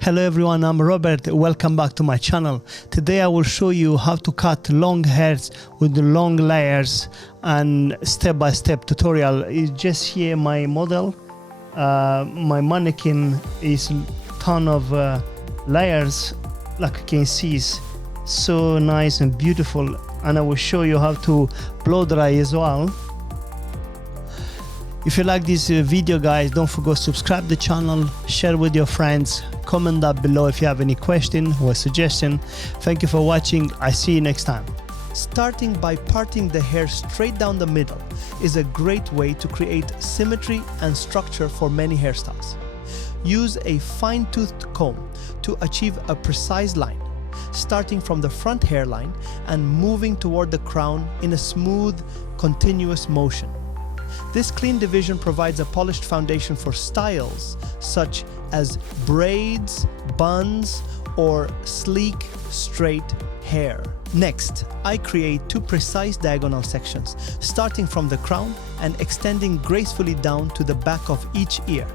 Hello everyone, I'm Robert. Welcome back to my channel. Today I will show you how to cut long hairs with the long layers and step-by-step tutorial. Is just here my model. My mannequin is ton of layers, like you can see, is so nice and beautiful, and I will show you how to blow dry as well. If you like this video, guys, don't forget to subscribe the channel, share with your friends, comment down below if you have any question or suggestion. Thank you for watching. I see you next time. Starting by parting the hair straight down the middle is a great way to create symmetry and structure for many hairstyles. Use a fine-toothed comb to achieve a precise line, starting from the front hairline and moving toward the crown in a smooth, continuous motion. This clean division provides a polished foundation for styles such as braids, buns, or sleek, straight hair. Next, I create two precise diagonal sections, starting from the crown and extending gracefully down to the back of each ear.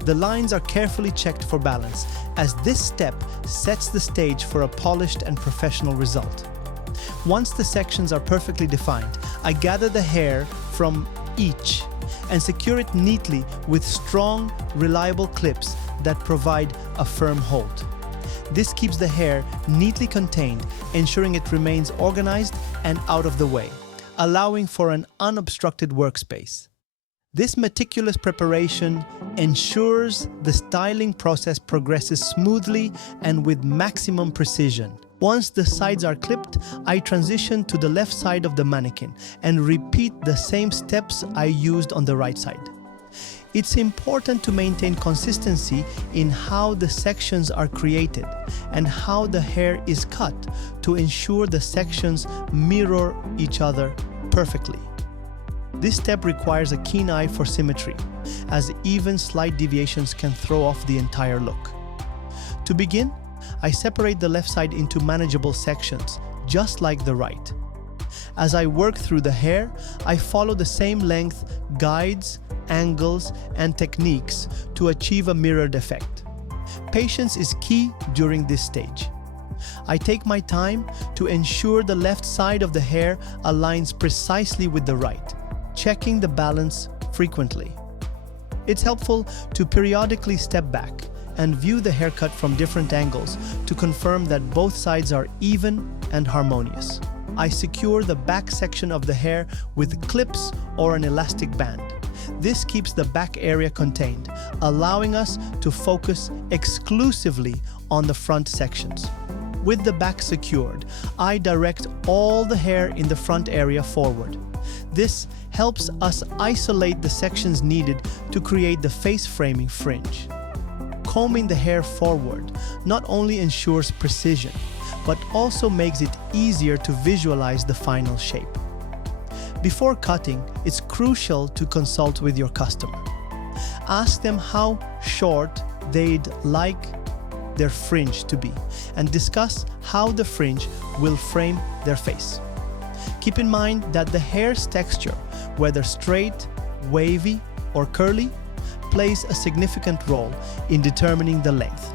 The lines are carefully checked for balance, as this step sets the stage for a polished and professional result. Once the sections are perfectly defined, I gather the hair from each and secure it neatly with strong, reliable clips that provide a firm hold. This keeps the hair neatly contained, ensuring it remains organized and out of the way, allowing for an unobstructed workspace. This meticulous preparation ensures the styling process progresses smoothly and with maximum precision. Once the sides are clipped, I transition to the left side of the mannequin and repeat the same steps I used on the right side. It's important to maintain consistency in how the sections are created and how the hair is cut to ensure the sections mirror each other perfectly. This step requires a keen eye for symmetry, as even slight deviations can throw off the entire look. To begin, I separate the left side into manageable sections, just like the right. As I work through the hair, I follow the same length, guides, angles, and techniques to achieve a mirrored effect. Patience is key during this stage. I take my time to ensure the left side of the hair aligns precisely with the right, checking the balance frequently. It's helpful to periodically step back and view the haircut from different angles to confirm that both sides are even and harmonious. I secure the back section of the hair with clips or an elastic band. This keeps the back area contained, allowing us to focus exclusively on the front sections. With the back secured, I direct all the hair in the front area forward. This helps us isolate the sections needed to create the face framing fringe. Combing the hair forward not only ensures precision, but also makes it easier to visualize the final shape. Before cutting, it's crucial to consult with your customer. Ask them how short they'd like their fringe to be, and discuss how the fringe will frame their face. Keep in mind that the hair's texture, whether straight, wavy, or curly, plays a significant role in determining the length.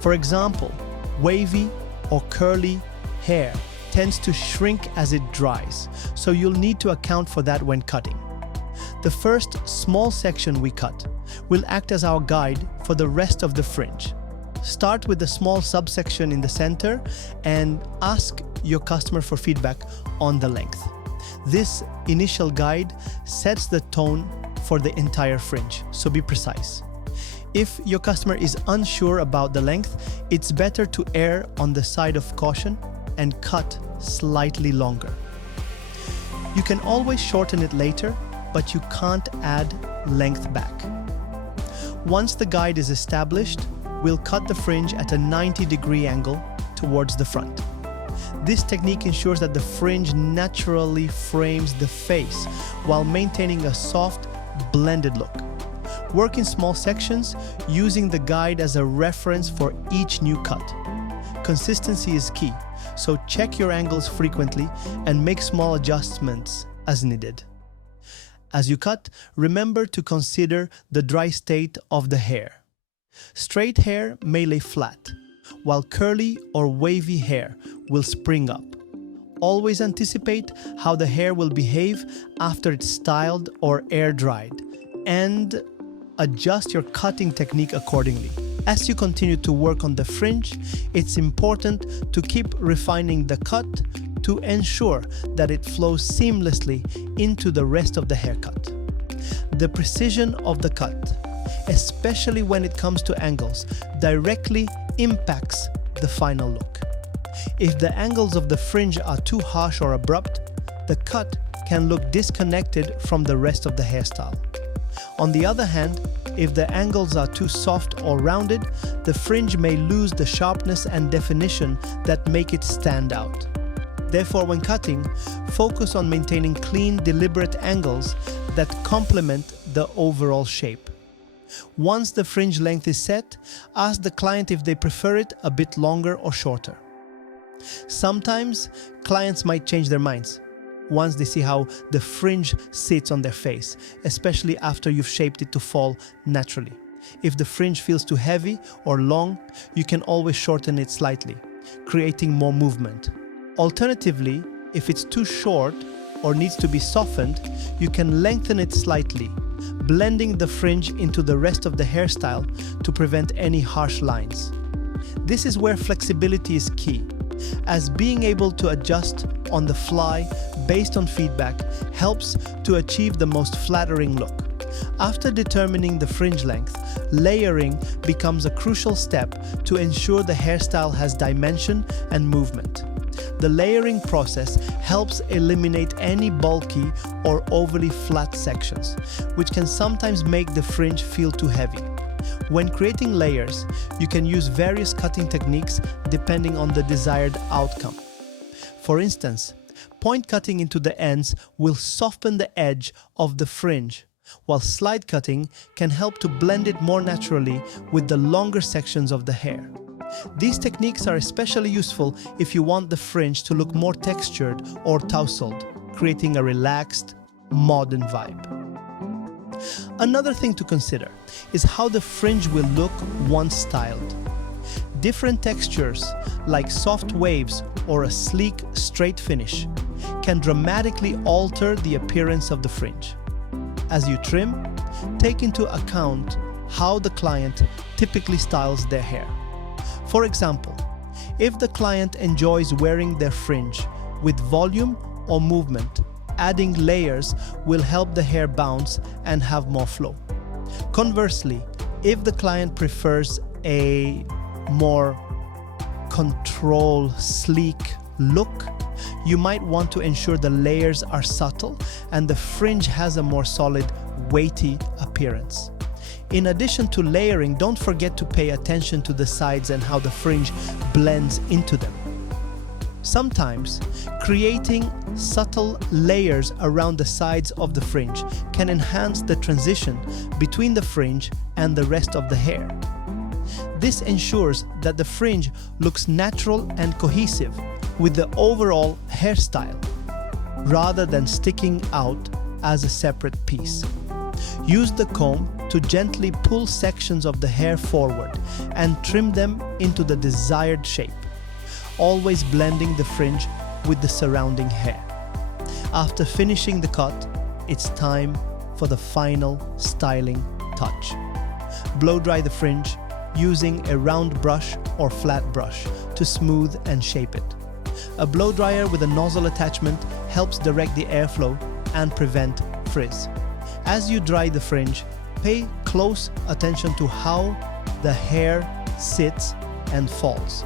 For example, wavy or curly hair tends to shrink as it dries, so you'll need to account for that when cutting. The first small section we cut will act as our guide for the rest of the fringe. Start with the small subsection in the center and ask your customer for feedback on the length. This initial guide sets the tone for the entire fringe, so be precise. If your customer is unsure about the length, it's better to err on the side of caution and cut slightly longer. You can always shorten it later, but you can't add length back. Once the guide is established, we'll cut the fringe at a 90-degree angle towards the front. This technique ensures that the fringe naturally frames the face while maintaining a soft, blended look. Work in small sections, using the guide as a reference for each new cut. Consistency is key, so check your angles frequently and make small adjustments as needed. As you cut, remember to consider the dry state of the hair. Straight hair may lay flat, while curly or wavy hair will spring up. Always anticipate how the hair will behave after it's styled or air dried, and adjust your cutting technique accordingly. As you continue to work on the fringe, it's important to keep refining the cut to ensure that it flows seamlessly into the rest of the haircut. The precision of the cut, especially when it comes to angles, directly impacts the final look. If the angles of the fringe are too harsh or abrupt, the cut can look disconnected from the rest of the hairstyle. On the other hand, if the angles are too soft or rounded, the fringe may lose the sharpness and definition that make it stand out. Therefore, when cutting, focus on maintaining clean, deliberate angles that complement the overall shape. Once the fringe length is set, ask the client if they prefer it a bit longer or shorter. Sometimes, clients might change their minds once they see how the fringe sits on their face, especially after you've shaped it to fall naturally. If the fringe feels too heavy or long, you can always shorten it slightly, creating more movement. Alternatively, if it's too short or needs to be softened, you can lengthen it slightly, blending the fringe into the rest of the hairstyle to prevent any harsh lines. This is where flexibility is key, as being able to adjust on the fly based on feedback helps to achieve the most flattering look. After determining the fringe length, layering becomes a crucial step to ensure the hairstyle has dimension and movement. The layering process helps eliminate any bulky or overly flat sections, which can sometimes make the fringe feel too heavy. When creating layers, you can use various cutting techniques depending on the desired outcome. For instance, point cutting into the ends will soften the edge of the fringe, while slide cutting can help to blend it more naturally with the longer sections of the hair. These techniques are especially useful if you want the fringe to look more textured or tousled, creating a relaxed, modern vibe. Another thing to consider is how the fringe will look once styled. Different textures, like soft waves or a sleek, straight finish, can dramatically alter the appearance of the fringe. As you trim, take into account how the client typically styles their hair. For example, if the client enjoys wearing their fringe with volume or movement, adding layers will help the hair bounce and have more flow. Conversely, if the client prefers a more control, sleek look, you might want to ensure the layers are subtle and the fringe has a more solid, weighty appearance. In addition to layering, don't forget to pay attention to the sides and how the fringe blends into them. Sometimes, creating subtle layers around the sides of the fringe can enhance the transition between the fringe and the rest of the hair. This ensures that the fringe looks natural and cohesive with the overall hairstyle, rather than sticking out as a separate piece. Use the comb to gently pull sections of the hair forward and trim them into the desired shape, always blending the fringe with the surrounding hair. After finishing the cut, it's time for the final styling touch. Blow dry the fringe using a round brush or flat brush to smooth and shape it. A blow dryer with a nozzle attachment helps direct the airflow and prevent frizz. As you dry the fringe, pay close attention to how the hair sits and falls.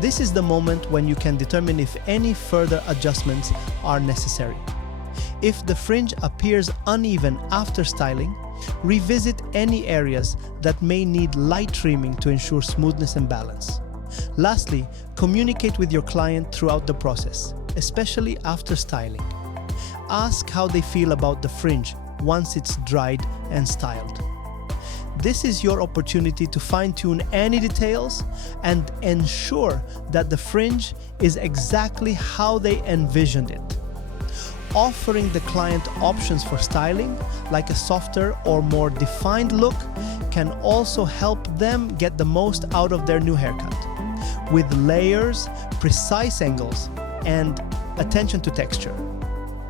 This is the moment when you can determine if any further adjustments are necessary. If the fringe appears uneven after styling, revisit any areas that may need light trimming to ensure smoothness and balance. Lastly, communicate with your client throughout the process, especially after styling. Ask how they feel about the fringe once it's dried and styled. This is your opportunity to fine-tune any details and ensure that the fringe is exactly how they envisioned it. Offering the client options for styling, like a softer or more defined look, can also help them get the most out of their new haircut. With layers, precise angles, and attention to texture,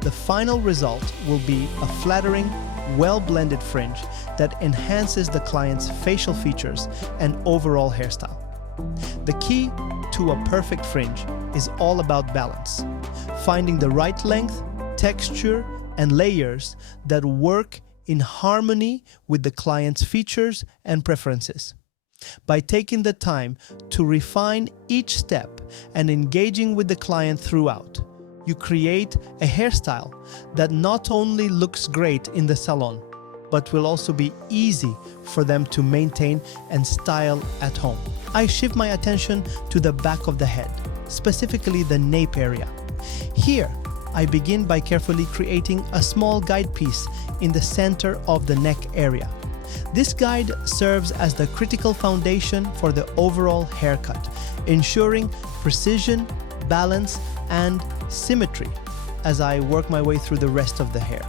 the final result will be a flattering, well-blended fringe that enhances the client's facial features and overall hairstyle. The key to a perfect fringe is all about balance, finding the right length, texture, and layers that work in harmony with the client's features and preferences. By taking the time to refine each step and engaging with the client throughout, you create a hairstyle that not only looks great in the salon, but will also be easy for them to maintain and style at home. I shift my attention to the back of the head, specifically the nape area. Here, I begin by carefully creating a small guide piece in the center of the neck area. This guide serves as the critical foundation for the overall haircut, ensuring precision, balance, and symmetry as I work my way through the rest of the hair.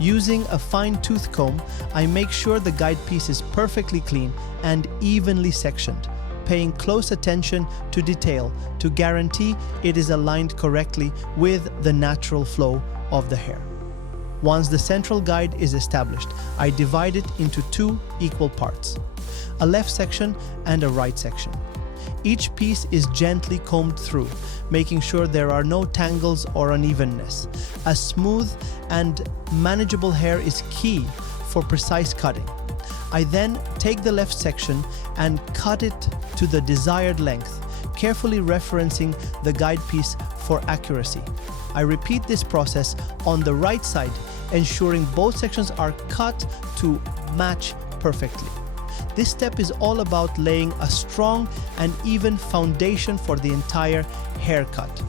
Using a fine-tooth comb, I make sure the guide piece is perfectly clean and evenly sectioned, paying close attention to detail to guarantee it is aligned correctly with the natural flow of the hair. Once the central guide is established, I divide it into two equal parts, a left section and a right section. Each piece is gently combed through, making sure there are no tangles or unevenness. A smooth and manageable hair is key for precise cutting. I then take the left section and cut it to the desired length, carefully referencing the guide piece for accuracy. I repeat this process on the right side, ensuring both sections are cut to match perfectly. This step is all about laying a strong and even foundation for the entire haircut.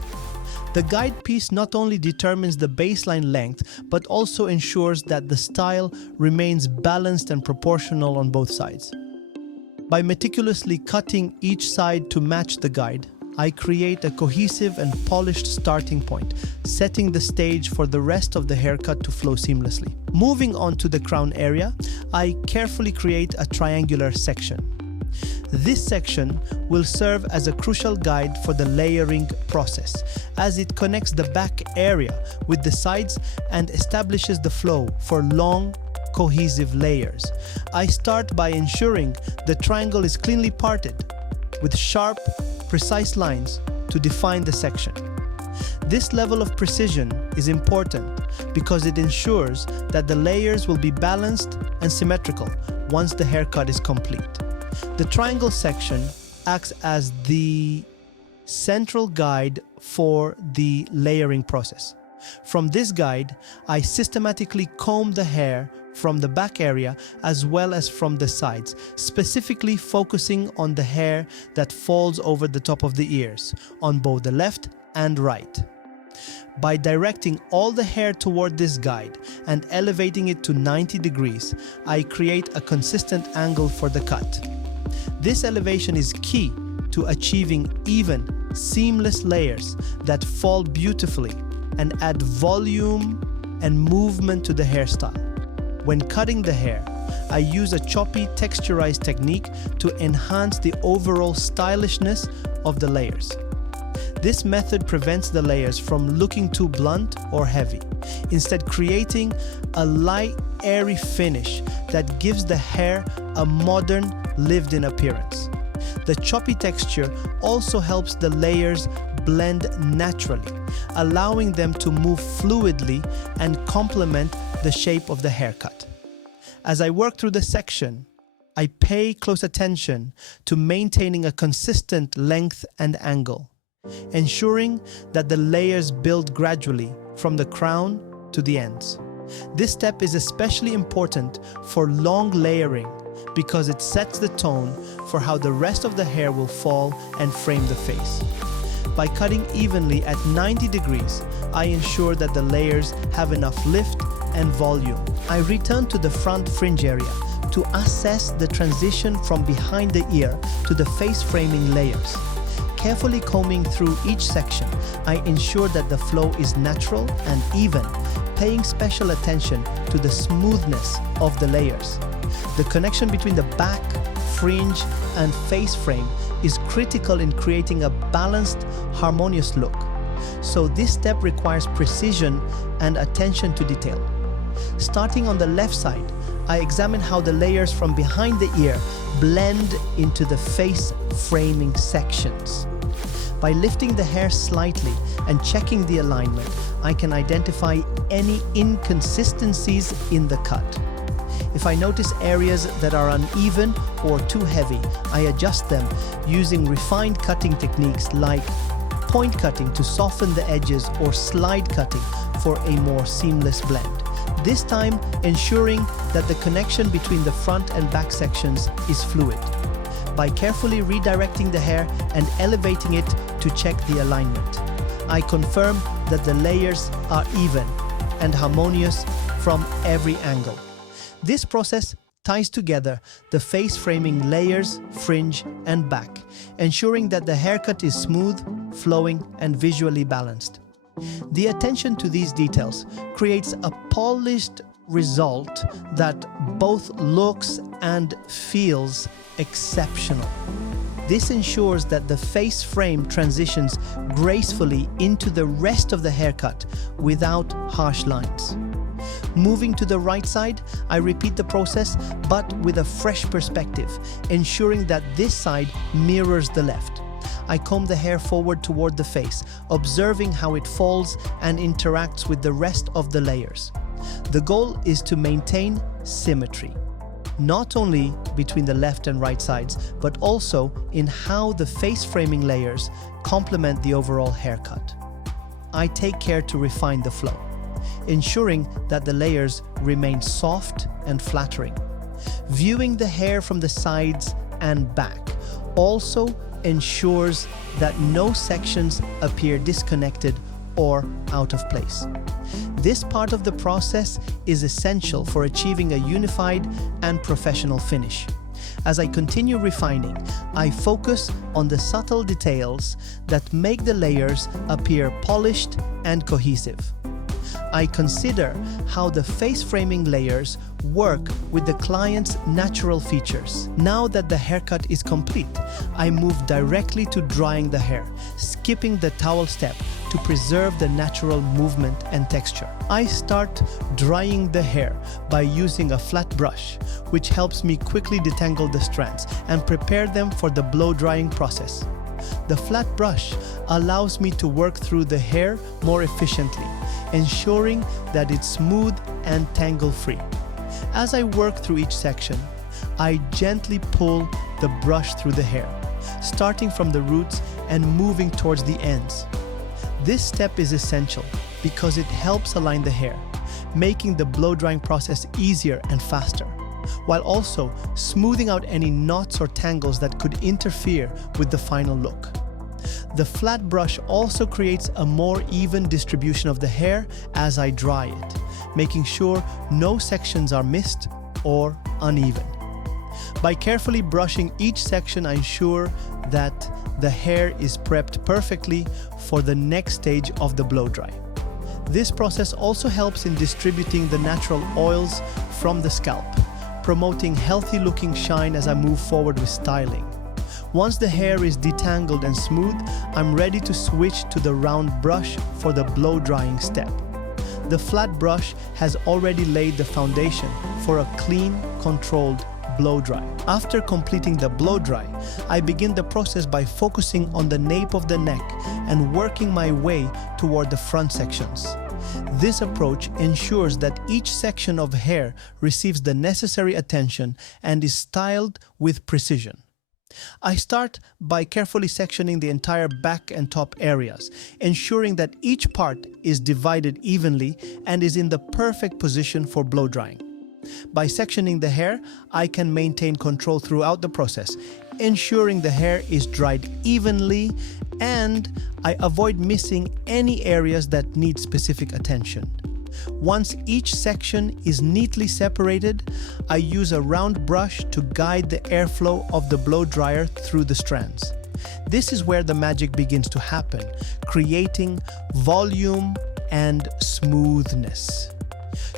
The guide piece not only determines the baseline length, but also ensures that the style remains balanced and proportional on both sides. By meticulously cutting each side to match the guide, I create a cohesive and polished starting point, setting the stage for the rest of the haircut to flow seamlessly. Moving on to the crown area, I carefully create a triangular section. This section will serve as a crucial guide for the layering process, as it connects the back area with the sides and establishes the flow for long, cohesive layers. I start by ensuring the triangle is cleanly parted, with sharp, precise lines to define the section. This level of precision is important because it ensures that the layers will be balanced and symmetrical once the haircut is complete. The triangle section acts as the central guide for the layering process. From this guide, I systematically comb the hair from the back area as well as from the sides, specifically focusing on the hair that falls over the top of the ears, on both the left and right. By directing all the hair toward this guide and elevating it to 90 degrees, I create a consistent angle for the cut. This elevation is key to achieving even, seamless layers that fall beautifully and add volume and movement to the hairstyle. When cutting the hair, I use a choppy, texturized technique to enhance the overall stylishness of the layers. This method prevents the layers from looking too blunt or heavy, instead creating a light, airy finish that gives the hair a modern, lived-in appearance. The choppy texture also helps the layers blend naturally, allowing them to move fluidly and complement the shape of the haircut. As I work through the section, I pay close attention to maintaining a consistent length and angle, ensuring that the layers build gradually from the crown to the ends. This step is especially important for long layering because it sets the tone for how the rest of the hair will fall and frame the face. By cutting evenly at 90 degrees, I ensure that the layers have enough lift and volume. I return to the front fringe area to assess the transition from behind the ear to the face framing layers. Carefully combing through each section, I ensure that the flow is natural and even, paying special attention to the smoothness of the layers. The connection between the back, fringe, and face frame is critical in creating a balanced, harmonious look. So this step requires precision and attention to detail. Starting on the left side, I examine how the layers from behind the ear blend into the face framing sections. By lifting the hair slightly and checking the alignment, I can identify any inconsistencies in the cut. If I notice areas that are uneven or too heavy, I adjust them using refined cutting techniques like point cutting to soften the edges or slide cutting for a more seamless blend. This time ensuring that the connection between the front and back sections is fluid. By carefully redirecting the hair and elevating it to check the alignment, I confirm that the layers are even and harmonious from every angle. This process ties together the face framing layers, fringe, and back, ensuring that the haircut is smooth, flowing, and visually balanced. The attention to these details creates a polished result that both looks and feels exceptional. This ensures that the face frame transitions gracefully into the rest of the haircut without harsh lines. Moving to the right side, I repeat the process but with a fresh perspective, ensuring that this side mirrors the left. I comb the hair forward toward the face, observing how it falls and interacts with the rest of the layers. The goal is to maintain symmetry, not only between the left and right sides, but also in how the face framing layers complement the overall haircut. I take care to refine the flow, ensuring that the layers remain soft and flattering. Viewing the hair from the sides and back also ensures that no sections appear disconnected or out of place. This part of the process is essential for achieving a unified and professional finish. As I continue refining, I focus on the subtle details that make the layers appear polished and cohesive. I consider how the face framing layers work with the client's natural features. Now that the haircut is complete, I move directly to drying the hair, skipping the towel step to preserve the natural movement and texture. I start drying the hair by using a flat brush, which helps me quickly detangle the strands and prepare them for the blow drying process. The flat brush allows me to work through the hair more efficiently, ensuring that it's smooth and tangle-free. As I work through each section, I gently pull the brush through the hair, starting from the roots and moving towards the ends. This step is essential because it helps align the hair, making the blow-drying process easier and faster, while also smoothing out any knots or tangles that could interfere with the final look. The flat brush also creates a more even distribution of the hair as I dry it, making sure no sections are missed or uneven. By carefully brushing each section, I ensure that the hair is prepped perfectly for the next stage of the blow dry. This process also helps in distributing the natural oils from the scalp, promoting healthy looking shine as I move forward with styling. Once the hair is detangled and smooth, I'm ready to switch to the round brush for the blow drying step. The flat brush has already laid the foundation for a clean, controlled blow dry. After completing the blow dry, I begin the process by focusing on the nape of the neck and working my way toward the front sections. This approach ensures that each section of hair receives the necessary attention and is styled with precision. I start by carefully sectioning the entire back and top areas, ensuring that each part is divided evenly and is in the perfect position for blow drying. By sectioning the hair, I can maintain control throughout the process, ensuring the hair is dried evenly, and I avoid missing any areas that need specific attention. Once each section is neatly separated, I use a round brush to guide the airflow of the blow dryer through the strands. This is where the magic begins to happen, creating volume and smoothness.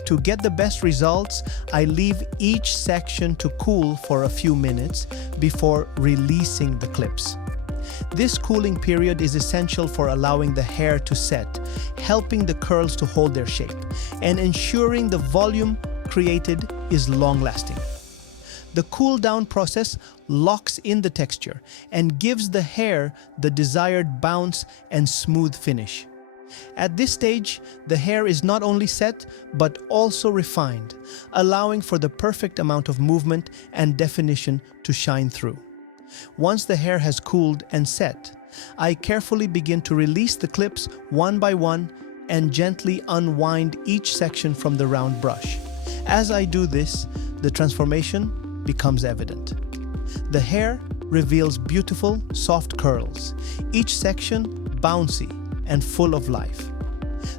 To get the best results, I leave each section to cool for a few minutes before releasing the clips. This cooling period is essential for allowing the hair to set, helping the curls to hold their shape, and ensuring the volume created is long-lasting. The cool-down process locks in the texture and gives the hair the desired bounce and smooth finish. At this stage, the hair is not only set but also refined, allowing for the perfect amount of movement and definition to shine through. Once the hair has cooled and set, I carefully begin to release the clips one by one and gently unwind each section from the round brush. As I do this, the transformation becomes evident. The hair reveals beautiful, soft curls, each section bouncy and full of life.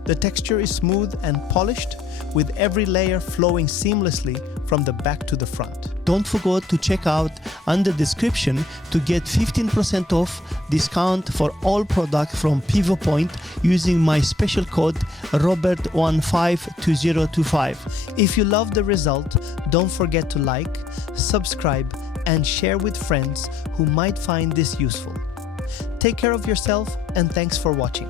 The texture is smooth and polished, with every layer flowing seamlessly from the back to the front. Don't forget to check out under description to get 15% off discount for all products from Pivot Point using my special code Robert152025. If you love the result, don't forget to like, subscribe, and share with friends who might find this useful. Take care of yourself, and thanks for watching.